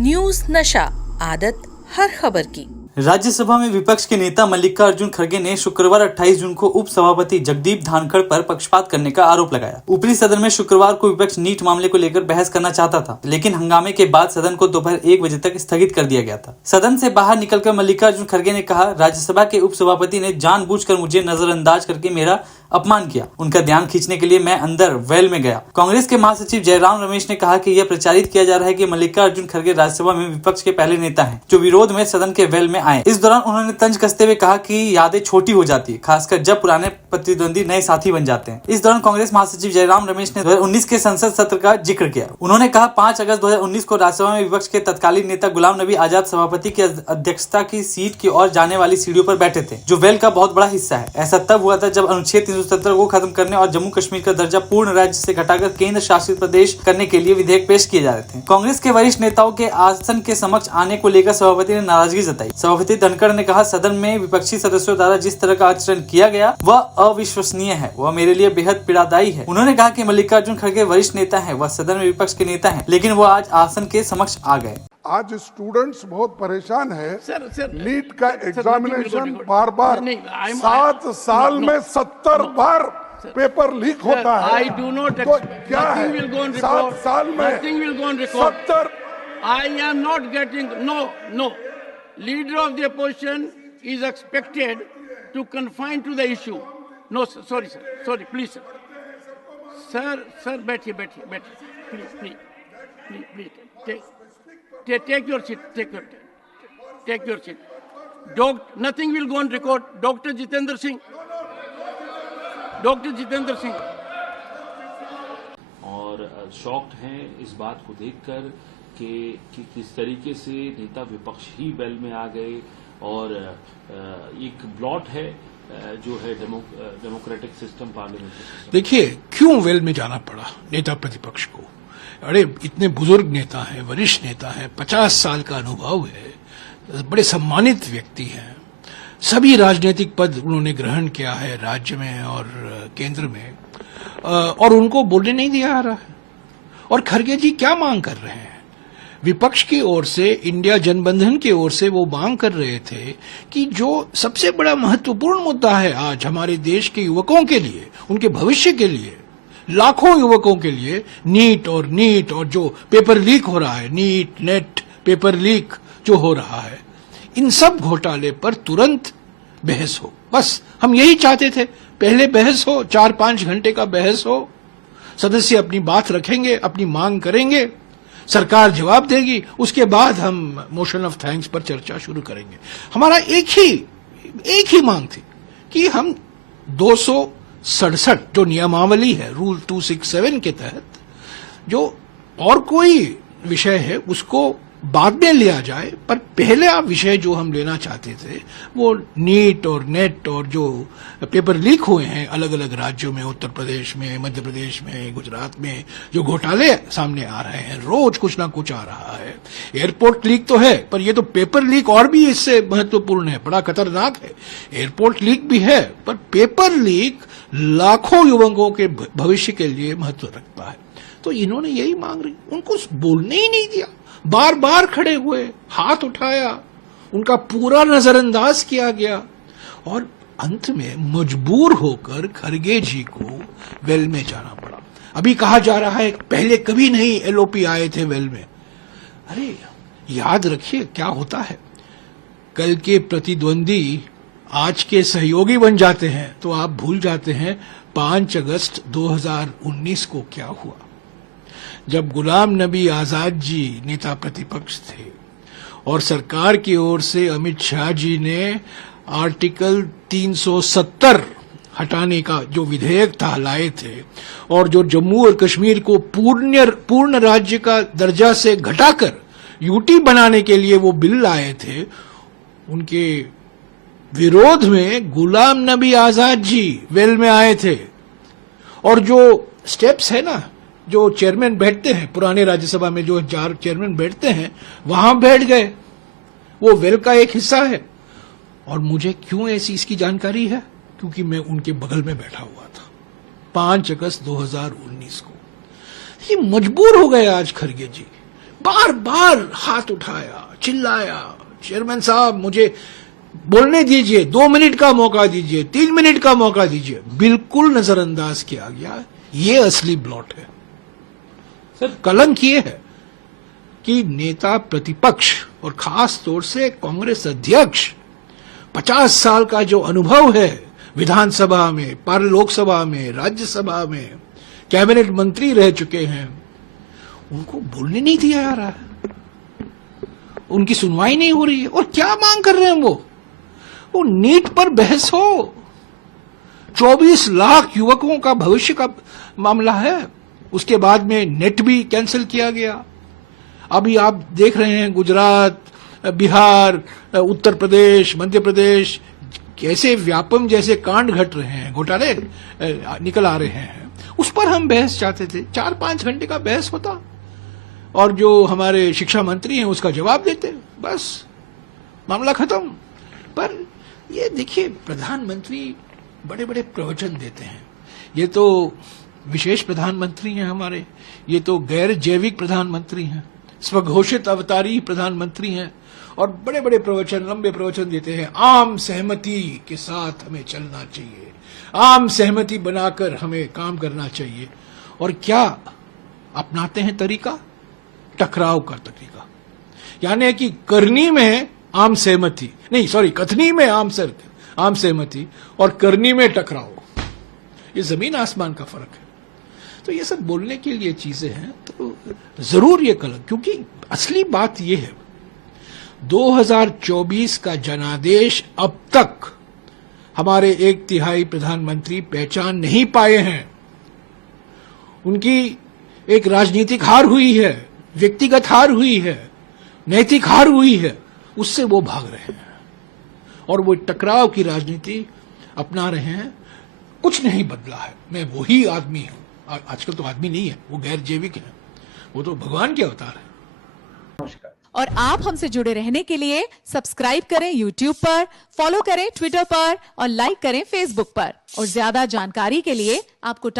News नशा, आदत हर खबर की। राज्यसभा में विपक्ष के नेता मल्लिकार्जुन खड़गे ने शुक्रवार 28 जून को उप सभापति जगदीप धनखड़ पर पक्षपात करने का आरोप लगाया। ऊपरी सदन में शुक्रवार को विपक्ष नीट मामले को लेकर बहस करना चाहता था, लेकिन हंगामे के बाद सदन को दोपहर 1 बजे तक स्थगित कर दिया गया था। सदन से बाहर निकलकर मल्लिकार्जुन खड़गे ने कहा, राज्यसभा के उप सभापति ने जानबूझकर मुझे नजरअंदाज करके मेरा अपमान किया। उनका ध्यान खींचने के लिए मैं अंदर वेल में गया। कांग्रेस के महासचिव जयराम रमेश ने कहा कि यह प्रचारित किया जा रहा है कि मल्लिकार्जुन खड़गे राज्यसभा में विपक्ष के पहले नेता हैं जो विरोध में सदन के वेल में आए। इस दौरान उन्होंने तंज कसते हुए कहा कि यादें छोटी हो जाती है, खासकर जब पुराने प्रतिद्वंदी नए साथी बन जाते हैं। इस दौरान कांग्रेस महासचिव जयराम रमेश ने 2019 के संसद सत्र का जिक्र किया। उन्होंने कहा, 5 अगस्त 2019 को राज्यसभा में विपक्ष के तत्कालीन नेता गुलाम नबी आजाद सभापति की अध्यक्षता की सीट की ओर जाने वाली सीढ़ियों पर बैठे थे, जो वेल का बहुत बड़ा हिस्सा है। ऐसा तब हुआ था जब अनुच्छेद 370 को खत्म करने और जम्मू कश्मीर का दर्जा पूर्ण राज्य से घटाकर केंद्र शासित प्रदेश करने के लिए विधेयक पेश किए जा रहे थे। कांग्रेस के वरिष्ठ नेताओं के आसन के समक्ष आने को लेकर सभापति ने नाराजगी जताई। सभापति धनखड़ ने कहा, सदन में विपक्षी सदस्यों द्वारा जिस तरह का आचरण किया गया वह अविश्वसनीय है, वह मेरे लिए बेहद पीड़ादायी है। उन्होंने कहा कि मल्लिकार्जुन खड़गे वरिष्ठ नेता है, वह सदन में विपक्ष के नेता है, लेकिन वो आज आसन के समक्ष आ गए। आज स्टूडेंट्स बहुत परेशान है। नीट का एग्जामिनेशन बार बार 7 साल में 70 बार पेपर लीक होता है। I do not तो expect क्या है? nothing will go on 7 record. साल में Nothing will go on record. 70 I am not getting no. Leader of the opposition is expected to confine to the issue. No, sir. Sorry, sir. Sorry, please, sir. Sir, बैठिए. Please. Take your seat. Take your seat. Nothing will go on record. Dr. Jitendra Singh. और shocked हैं इस बात को देखकर कि किस तरीके से नेता विपक्ष ही वेल में आ गए और एक ब्लॉट है जो है डेमोक्रेटिक सिस्टम पार्लियामेंट्री। देखिए क्यों वेल में जाना पड़ा नेता प्रतिपक्ष को। अरे इतने बुजुर्ग नेता हैं, वरिष्ठ नेता हैं, 50 साल का अनुभव है, बड़े सम्मानित व्यक्ति हैं, सभी राजनीतिक पद उन्होंने ग्रहण किया है राज्य में और केंद्र में, और उनको बोलने नहीं दिया जा रहा है। और खड़गे जी क्या मांग कर रहे हैं? विपक्ष की ओर से, इंडिया जनबंधन की ओर से वो मांग कर रहे थे कि जो सबसे बड़ा महत्वपूर्ण मुद्दा है आज हमारे देश के युवकों के लिए, उनके भविष्य के लिए, लाखों युवकों के लिए, नीट और जो पेपर लीक हो रहा है, नीट नेट पेपर लीक जो हो रहा है, इन सब घोटाले पर तुरंत बहस हो। बस हम यही चाहते थे। पहले बहस हो, 4-5 घंटे का बहस हो, सदस्य अपनी बात रखेंगे, अपनी मांग करेंगे, सरकार जवाब देगी, उसके बाद हम मोशन ऑफ थैंक्स पर चर्चा शुरू करेंगे। हमारा एक ही मांग थी कि हम 267 जो नियमावली है रूल 267 के तहत जो और कोई विषय है उसको बाद में लिया जाए, पर पहला विषय जो हम लेना चाहते थे वो नीट और नेट और जो पेपर लीक हुए हैं अलग अलग राज्यों में, उत्तर प्रदेश में, मध्य प्रदेश में, गुजरात में जो घोटाले सामने आ रहे हैं, रोज कुछ ना कुछ आ रहा है। एयरपोर्ट लीक तो है, पर ये तो पेपर लीक और भी इससे महत्वपूर्ण है, बड़ा खतरनाक है। एयरपोर्ट लीक भी है, पर पेपर लीक लाखों युवकों के भविष्य के लिए महत्व रखता है। तो इन्होंने यही मांग रही, उनको बोलने ही नहीं दिया, बार बार खड़े हुए, हाथ उठाया, उनका पूरा नजरअंदाज किया गया और अंत में मजबूर होकर खड़गे जी को वेल में जाना पड़ा। अभी कहा जा रहा है पहले कभी नहीं एलओपी आए थे वेल में। अरे याद रखिए क्या होता है, कल के प्रतिद्वंदी आज के सहयोगी बन जाते हैं तो आप भूल जाते हैं 5 अगस्त 2019 को क्या हुआ, जब गुलाम नबी आजाद जी नेता प्रतिपक्ष थे और सरकार की ओर से अमित शाह जी ने आर्टिकल 370 हटाने का जो विधेयक था लाए थे और जो जम्मू और कश्मीर को पूर्ण राज्य का दर्जा से घटाकर यूटी बनाने के लिए वो बिल लाए थे, उनके विरोध में गुलाम नबी आजाद जी वेल में आए थे। और जो स्टेप्स है ना, जो चेयरमैन बैठते हैं पुराने राज्यसभा में, जो 4 चेयरमैन बैठते हैं, वहां बैठ गए, वो वेल का एक हिस्सा है। और मुझे क्यों ऐसी इसकी जानकारी है? क्योंकि मैं उनके बगल में बैठा हुआ था 5 अगस्त 2019 को। ये मजबूर हो गए आज खड़गे जी, बार बार हाथ उठाया, चिल्लाया, चेयरमैन साहब मुझे बोलने दीजिए, 2 मिनट का मौका दीजिए, 3 मिनट का मौका दीजिए, बिल्कुल नजरअंदाज किया गया। ये असली ब्लॉट है सर। कलंक ये है कि नेता प्रतिपक्ष और खास तौर से कांग्रेस अध्यक्ष 50 साल का जो अनुभव है विधानसभा में, लोकसभा में, राज्यसभा में कैबिनेट मंत्री रह चुके हैं, उनको बोलने नहीं दिया जा रहा है, उनकी सुनवाई नहीं हो रही है। और क्या मांग कर रहे हैं वो नीट पर बहस हो, 24 लाख युवकों का भविष्य का मामला है। उसके बाद में नेट भी कैंसिल किया गया। अभी आप देख रहे हैं गुजरात, बिहार, उत्तर प्रदेश, मध्य प्रदेश कैसे व्यापम जैसे कांड घट रहे हैं, घोटाले निकल आ रहे हैं। उस पर हम बहस चाहते थे, 4-5 घंटे का बहस होता और जो हमारे शिक्षा मंत्री हैं उसका जवाब देते, बस मामला खत्म। पर ये देखिए, प्रधानमंत्री बड़े बड़े प्रवचन देते हैं। ये तो विशेष प्रधानमंत्री हैं हमारे, ये तो गैर जैविक प्रधानमंत्री हैं, स्वघोषित अवतारी प्रधानमंत्री हैं और बड़े बड़े प्रवचन, लंबे प्रवचन देते हैं। आम सहमति के साथ हमें चलना चाहिए, आम सहमति बनाकर हमें काम करना चाहिए। और क्या अपनाते हैं तरीका? टकराव का तरीका, यानी कि करनी में आम सहमति नहीं, सॉरी, कथनी में आम सहमति और करनी में टकराव। ये जमीन आसमान का फर्क है। तो ये सब बोलने के लिए चीजें हैं, तो जरूर ये कलंक, क्योंकि असली बात ये है 2024 का जनादेश अब तक हमारे 1/3 प्रधानमंत्री पहचान नहीं पाए हैं। उनकी एक राजनीतिक हार हुई है, व्यक्तिगत हार हुई है, नैतिक हार हुई है, उससे वो भाग रहे हैं और वो टकराव की राजनीति अपना रहे हैं। कुछ नहीं बदला है, मैं वही आदमी हूं। आजकल तो आदमी नहीं है, वो गैर जैविक है, वो तो भगवान के अवतार है। नमस्कार। और आप हमसे जुड़े रहने के लिए सब्सक्राइब करें YouTube पर, फॉलो करें Twitter पर और लाइक करें Facebook पर। और ज्यादा जानकारी के लिए आपको